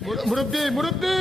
মুরব্বি মুরব্বি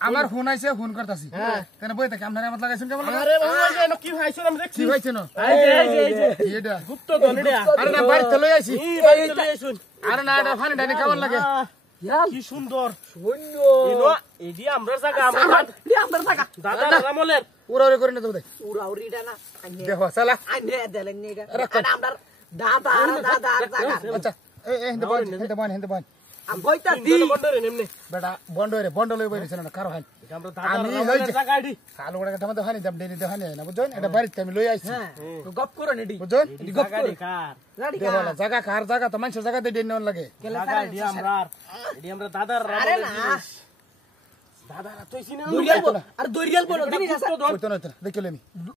আমার ফোন আইছে ফোন করতেছি কেন বই থাকে আপনারা মত লাগাইছেন কেমন আরে বাবা কি ভাইছেন আমরা দেখছি কি ভাইছেন এই এটা গুপ্ত ধন এটা আরে না বাড়ি চলে আইছি বাড়ি চলে আইছুন আরে না এটা ফানি ডানি কেমন লাগে কি সুন্দর সুন্দর এনো এডি আমরা জায়গা আমরা জায়গা দাদা রামলের উড়াউড়ি করে না তো দেখ উড়াউড়িটা না দেখো চালা আনে দেলেন নি এটা আমরা দাদা জায়গা আচ্ছা এই হিন্দে বন আম বইতা দি বন্ডরে নেমনে বেটা বন্ড লই বইছে না কারো হাই আমরা দাদা জায়গা আইডি কালো ওড়া কথা মতে হানি দাম দেনি দেখানি না বুঝছেন এটা বাড়িতে আমি লই আইছি তো গপ করো নেডি বুঝছেন গপ করো কার দেখো না জায়গা কার জায়গা তো মানুষের জায়গাতে দেন নন লাগে জায়গা এডি আমরা দাদার আরে না দাদা তুই চিনো দরিয়াল বল আর দরিয়াল বল দেখি তো দেখলে আমি